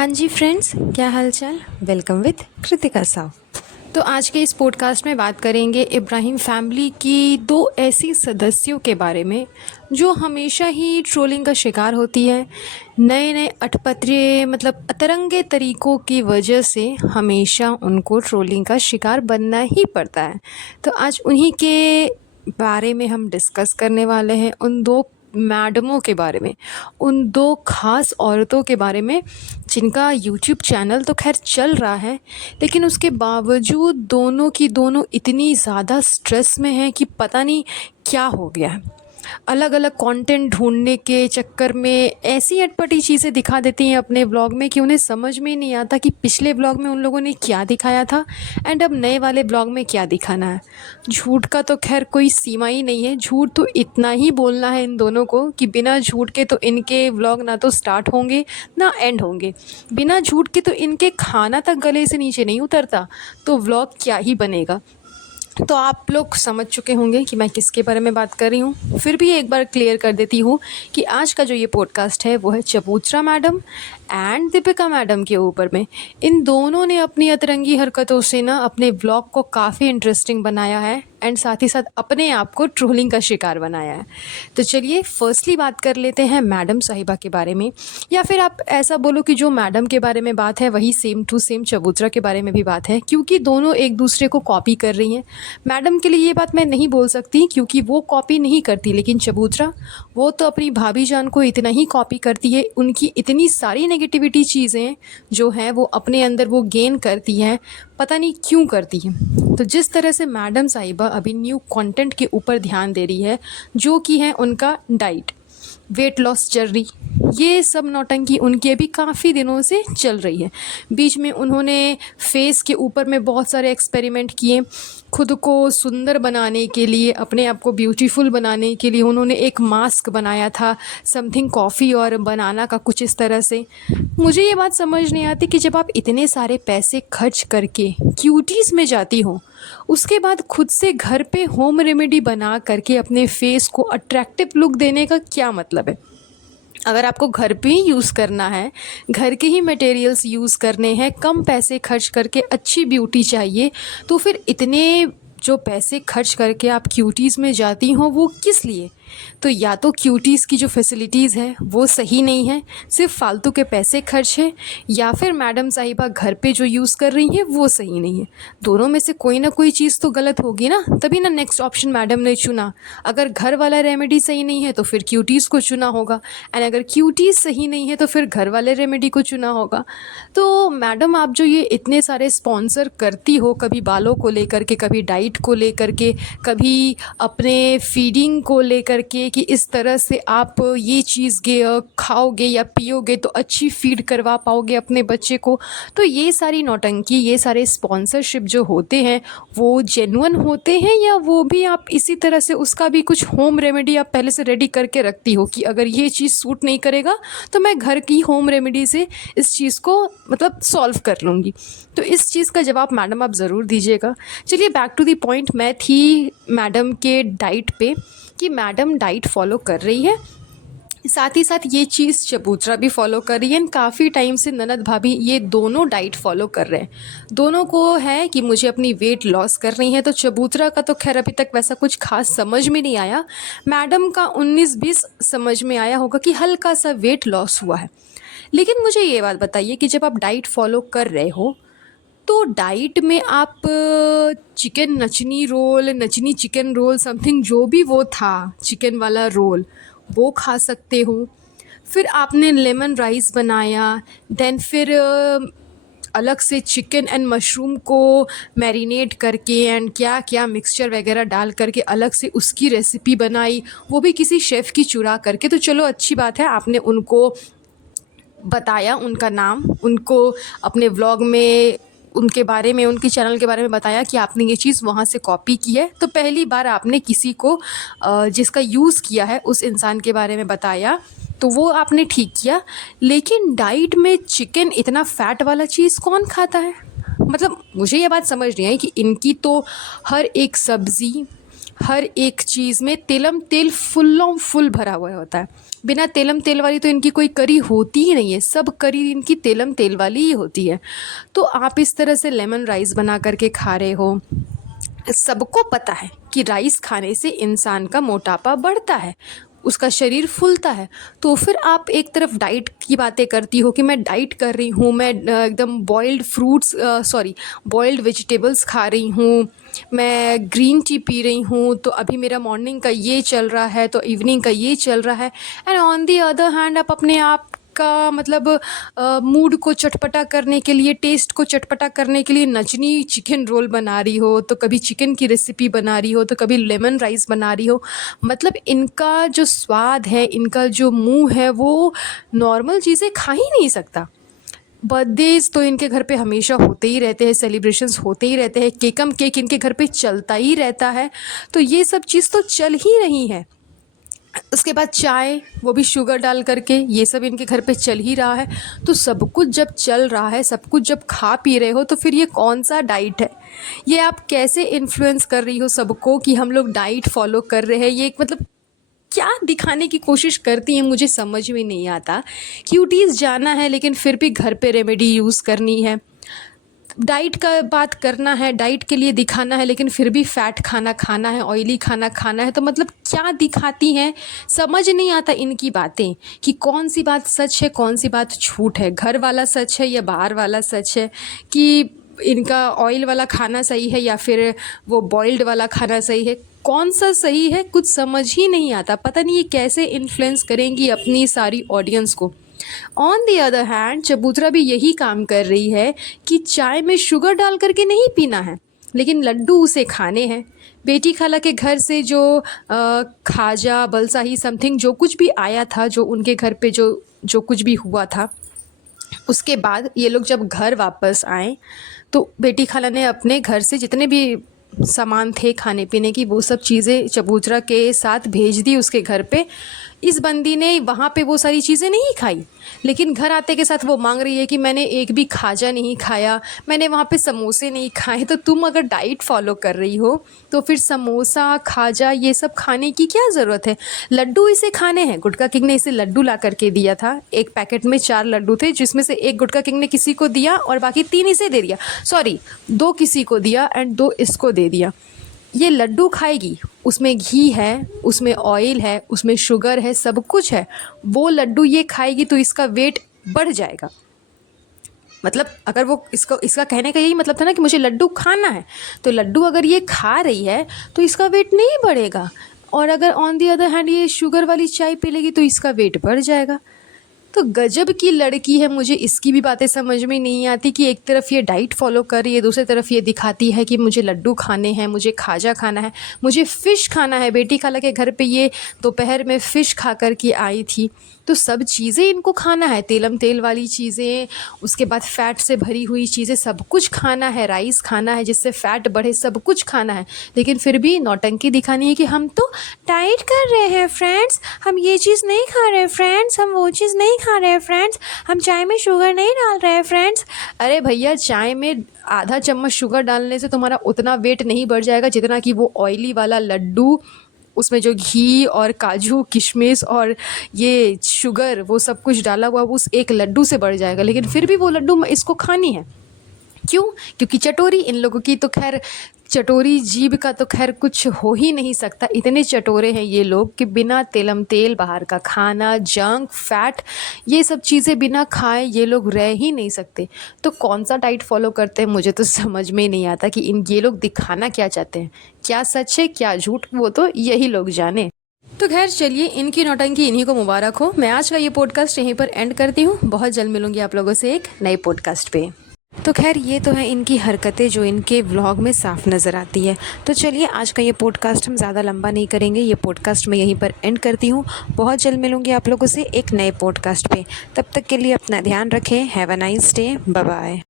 हाँ जी फ्रेंड्स, क्या हालचाल। Welcome with Kritika Sao. तो आज के इस पॉडकास्ट में बात करेंगे इब्राहिम फैमिली की दो ऐसी सदस्यों के बारे में जो हमेशा ही ट्रोलिंग का शिकार होती है। नए नए अटपटे अतरंगे तरीक़ों की वजह से हमेशा उनको ट्रोलिंग का शिकार बनना ही पड़ता है। तो आज उन्हीं के बारे में हम डिस्कस करने वाले हैं, उन दो मैडमों के बारे में, उन दो ख़ास औरतों के बारे में जिनका यूट्यूब चैनल तो खैर चल रहा है, लेकिन उसके बावजूद दोनों की दोनों इतनी ज़्यादा स्ट्रेस में हैं कि पता नहीं क्या हो गया है। अलग अलग कंटेंट ढूंढने के चक्कर में ऐसी अटपटी चीज़ें दिखा देती हैं अपने व्लॉग में कि उन्हें समझ में ही नहीं आता कि पिछले व्लॉग में उन लोगों ने क्या दिखाया था एंड अब नए वाले व्लॉग में क्या दिखाना है। झूठ का तो खैर कोई सीमा ही नहीं है, झूठ तो इतना ही बोलना है इन दोनों को कि बिना झूठ के तो इनके व्लॉग ना तो स्टार्ट होंगे ना एंड होंगे। बिना झूठ के तो इनके खाना तक गले से नीचे नहीं उतरता, तो व्लॉग क्या ही बनेगा। तो आप लोग समझ चुके होंगे कि मैं किसके बारे में बात कर रही हूँ। फिर भी एक बार क्लियर कर देती हूँ कि आज का जो ये पॉडकास्ट है वो है चबूतरा मैडम एंड दीपिका मैडम के ऊपर में। इन दोनों ने अपनी अतरंगी हरकतों से ना अपने व्लॉग को काफ़ी इंटरेस्टिंग बनाया है एंड साथ ही साथ अपने आप को ट्रोलिंग का शिकार बनाया है। तो चलिए फर्स्टली बात कर लेते हैं मैडम साहिबा के बारे में, या फिर आप ऐसा बोलो कि जो मैडम के बारे में बात है वही सेम टू सेम चबूतरा के बारे में भी बात है, क्योंकि दोनों एक दूसरे को कॉपी कर रही हैं। मैडम के लिए ये बात मैं नहीं बोल सकती क्योंकि वो कॉपी नहीं करती, लेकिन चबूतरा वो तो अपनी भाभी जान को इतना ही कॉपी करती है। उनकी इतनी सारी नेगेटिविटी चीज़ें जो हैं वो अपने अंदर वो गेन करती हैं, पता नहीं क्यों करती है। तो जिस तरह से मैडम साहिबा अभी न्यू कंटेंट के ऊपर ध्यान दे रही है जो कि है उनका डाइट, वेट लॉस जर्नी, ये सब नौटंकी उनकी अभी काफ़ी दिनों से चल रही है। बीच में उन्होंने फेस के ऊपर में बहुत सारे एक्सपेरिमेंट किए, खुद को सुंदर बनाने के लिए, अपने आप को ब्यूटीफुल बनाने के लिए उन्होंने एक मास्क बनाया था, समथिंग कॉफ़ी और बनाना का कुछ इस तरह से। मुझे ये बात समझ नहीं आती कि जब आप इतने सारे पैसे खर्च करके क्यूटीज़ में जाती हो, उसके बाद खुद से घर पे होम रेमेडी बना करके अपने फेस को अट्रैक्टिव लुक देने का क्या मतलब है। अगर आपको घर पे ही यूज़ करना है, घर के ही मटेरियल्स यूज़ करने हैं, कम पैसे खर्च करके अच्छी ब्यूटी चाहिए, तो फिर इतने जो पैसे खर्च करके आप क्यूटीज़ में जाती हो वो किस लिए। तो या तो क्यूटीज़ की जो फैसिलिटीज़ है वो सही नहीं है, सिर्फ फालतू के पैसे खर्च है, या फिर मैडम साहिबा घर पे जो यूज़ कर रही हैं वो सही नहीं है। दोनों में से कोई ना कोई चीज़ तो गलत होगी ना, तभी ना नेक्स्ट ऑप्शन मैडम ने चुना। अगर घर वाला रेमेडी सही नहीं है तो फिर क्यूटीज़ को चुना होगा, एंड अगर क्यूटीज़ सही नहीं है तो फिर घर वाले रेमेडी को चुना होगा। तो मैडम आप जो ये इतने सारे स्पॉन्सर करती हो, कभी बालों को लेकर के, कभी डाइट को लेकर के, कभी अपने फीडिंग को लेकर के कि इस तरह से आप ये चीज़ खाओगे या पियोगे तो अच्छी फीड करवा पाओगे अपने बच्चे को, तो ये सारी नौटंकी, ये सारे स्पॉन्सरशिप जो होते हैं वो जेन्युइन होते हैं, या वो भी आप इसी तरह से उसका भी कुछ होम रेमेडी आप पहले से रेडी करके रखती हो कि अगर ये चीज़ सूट नहीं करेगा तो मैं घर की होम रेमेडी से इस चीज़ को सॉल्व कर लूँगी। तो इस चीज़ का जवाब मैडम आप ज़रूर दीजिएगा। चलिए बैक टू द पॉइंट, मैं थी मैडम के डाइट पे कि मैडम डाइट फॉलो कर रही है, साथ ही साथ ये चीज़ चबूतरा भी फॉलो कर रही है। काफ़ी टाइम से ननद भाभी ये दोनों डाइट फॉलो कर रहे हैं। दोनों को है कि मुझे अपनी वेट लॉस करनी है। तो चबूतरा का तो खैर अभी तक वैसा कुछ खास समझ में नहीं आया, मैडम का 19-20 समझ में आया होगा कि हल्का सा वेट लॉस हुआ है। लेकिन मुझे ये बात बताइए कि जब आप डाइट फॉलो कर रहे हो तो डाइट में आप chicken nachni roll, nachni chicken roll, something जो भी वो था चिकन वाला रोल, वो खा सकते हो। फिर आपने लेमन राइस बनाया, देन फिर अलग से चिकन एंड मशरूम को मैरिनेट करके एंड क्या क्या मिक्सचर वगैरह डाल करके अलग से उसकी रेसिपी बनाई, वो भी किसी शेफ़ की चुरा करके। तो चलो अच्छी बात है, आपने उनको बताया, उनका नाम, उनको अपने व्लॉग में उनके बारे में, उनके चैनल के बारे में बताया कि आपने ये चीज़ वहाँ से कॉपी की है। तो पहली बार आपने किसी को जिसका यूज़ किया है उस इंसान के बारे में बताया, तो वो आपने ठीक किया। लेकिन डाइट में चिकन, इतना फैट वाला चीज़ कौन खाता है। मुझे ये बात समझ नहीं आई कि इनकी तो हर एक सब्ज़ी, हर एक चीज़ में तिलम तिल फुल्लों फुल भरा हुआ होता है। बिना तेलम तेल वाली तो इनकी कोई करी होती ही नहीं है, सब करी इनकी तेलम तेल वाली ही होती है। तो आप इस तरह से लेमन राइस बना करके खा रहे हो। सबको पता है कि राइस खाने से इंसान का मोटापा बढ़ता है, उसका शरीर फूलता है। तो फिर आप एक तरफ डाइट की बातें करती हो कि मैं डाइट कर रही हूँ, मैं एकदम बॉइल्ड फ्रूट्स बॉइल्ड वेजिटेबल्स खा रही हूँ, मैं ग्रीन टी पी रही हूँ, तो अभी मेरा मॉर्निंग का ये चल रहा है तो इवनिंग का ये चल रहा है। And on the other hand आप अपने आप का मतलब मूड को चटपटा करने के लिए, टेस्ट को चटपटा करने के लिए नचनी चिकन रोल बना रही हो, तो कभी चिकन की रेसिपी बना रही हो, तो कभी लेमन राइस बना रही हो। मतलब इनका जो स्वाद है, इनका जो मुंह है, वो नॉर्मल चीज़ें खा ही नहीं सकता। बर्थडेज तो इनके घर पे हमेशा होते ही रहते हैं, सेलिब्रेशंस होते ही रहते हैं, केकम केक इनके घर पे चलता ही रहता है। तो ये सब चीज़ तो चल ही रही है। उसके बाद चाय, वो भी शुगर डाल करके, ये सब इनके घर पे चल ही रहा है। तो सब कुछ जब चल रहा है, सब कुछ जब खा पी रहे हो, तो फिर ये कौन सा डाइट है? ये आप कैसे इन्फ्लुएंस कर रही हो सबको कि हम लोग डाइट फॉलो कर रहे हैं? ये मतलब क्या दिखाने की कोशिश करती हैं, मुझे समझ में नहीं आता। क्यूटीज़ जाना है लेकिन फिर भी घर पे रेमेडी यूज़ करनी है। डाइट का बात करना है, डाइट के लिए दिखाना है, लेकिन फिर भी फैट खाना खाना है, ऑयली खाना खाना है। तो मतलब क्या दिखाती हैं, समझ नहीं आता इनकी बातें कि कौन सी बात सच है, कौन सी बात झूठ है, घर वाला सच है या बाहर वाला सच है, कि इनका ऑयल वाला खाना सही है या फिर वो बॉइल्ड वाला खाना सही है। कौन सा सही है, कुछ समझ ही नहीं आता। पता नहीं ये कैसे इन्फ्लुएंस करेंगी अपनी सारी ऑडियंस को। ऑन दी अदर हैंड चबूतरा भी यही काम कर रही है कि चाय में शुगर डाल करके नहीं पीना है, लेकिन लड्डू उसे खाने हैं। बेटी खाला के घर से जो खाजा बलसाही समथिंग जो कुछ भी आया था, जो उनके घर पे जो कुछ भी हुआ था, उसके बाद ये लोग जब घर वापस आए तो बेटी खाला ने अपने घर से जितने भी सामान थे खाने पीने की, वो सब चीज़ें चबूतरा के साथ भेज दी उसके घर पे। इस बंदी ने वहाँ पे वो सारी चीज़ें नहीं खाई, लेकिन घर आते के साथ वो मांग रही है कि मैंने एक भी खाजा नहीं खाया, मैंने वहाँ पे समोसे नहीं खाए। तो तुम अगर डाइट फॉलो कर रही हो तो फिर समोसा खाजा ये सब खाने की क्या ज़रूरत है? लड्डू इसे खाने हैं। गुटका किंग ने इसे लड्डू ला करके दिया था, एक पैकेट में 4 लड्डू थे, जिसमें से एक गुटका किंग ने किसी को दिया और बाकी 3 इसे दे दिया। सॉरी, 2 किसी को दिया एंड 2 इसको दे दिया। ये लड्डू खाएगी, उसमें घी है, उसमें ऑयल है, उसमें शुगर है, सब कुछ है। वो लड्डू ये खाएगी तो इसका वेट बढ़ जाएगा। मतलब अगर वो इसका कहने का यही मतलब था ना कि मुझे लड्डू खाना है, तो लड्डू अगर ये खा रही है तो इसका वेट नहीं बढ़ेगा। और अगर ऑन दी अदर हैंड ये शुगर वाली चाय पी लेगी तो इसका वेट बढ़ जाएगा। तो गजब की लड़की है, मुझे इसकी भी बातें समझ में नहीं आती कि एक तरफ ये डाइट फॉलो कर रही है, दूसरी तरफ ये दिखाती है कि मुझे लड्डू खाने हैं, मुझे खाजा खाना है, मुझे फ़िश खाना है। बेटी खाला के घर पे ये दोपहर में फ़िश खा कर के आई थी। तो सब चीज़ें इनको खाना है, तेलम तेल वाली चीज़ें, उसके बाद फ़ैट से भरी हुई चीज़ें, सब कुछ खाना है, राइस खाना है जिससे फ़ैट बढ़े, सब कुछ खाना है। लेकिन फिर भी नौटंकी दिखानी है कि हम तो डाइट कर रहे हैं फ्रेंड्स, हम ये चीज़ नहीं खा रहे हैं फ्रेंड्स, हम वो चीज़ नहीं खा रहे हैं फ्रेंड्स, हम चाय में शुगर नहीं डाल रहे हैं फ्रेंड्स। अरे भैया, चाय में आधा चम्मच शुगर डालने से तुम्हारा उतना वेट नहीं बढ़ जाएगा जितना कि वो ऑयली वाला लड्डू, उसमें जो घी और काजू किशमिश और ये शुगर वो सब कुछ डाला हुआ उस एक लड्डू से बढ़ जाएगा। लेकिन फिर भी वो लड्डू इसको खानी है। क्यों? क्योंकि चटोरी इन लोगों की, तो खैर चटोरी जीभ का तो खैर कुछ हो ही नहीं सकता। इतने चटोरे हैं ये लोग कि बिना तेलम तेल, बाहर का खाना, जंक फैट, ये सब चीज़ें बिना खाए ये लोग रह ही नहीं सकते। तो कौन सा डाइट फॉलो करते हैं, मुझे तो समझ में नहीं आता कि ये लोग दिखाना क्या चाहते हैं। क्या सच है क्या झूठ, वो तो यही लोग जाने। तो खैर चलिए, इनकी नौटंकी इन्हीं को मुबारक हो। मैं आज का ये पॉडकास्ट यहीं पर एंड करती हूँ। बहुत जल्द मिलूंगी आप लोगों से एक नए पॉडकास्ट पे। तो खैर ये तो है इनकी हरकतें जो इनके व्लॉग में साफ नज़र आती है। तो चलिए, आज का ये पॉडकास्ट हम ज़्यादा लंबा नहीं करेंगे, ये पॉडकास्ट मैं यहीं पर एंड करती हूँ। बहुत जल्द मिलूंगी आप लोगों से एक नए पॉडकास्ट पे। तब तक के लिए अपना ध्यान रखें। Have a nice day, bye bye.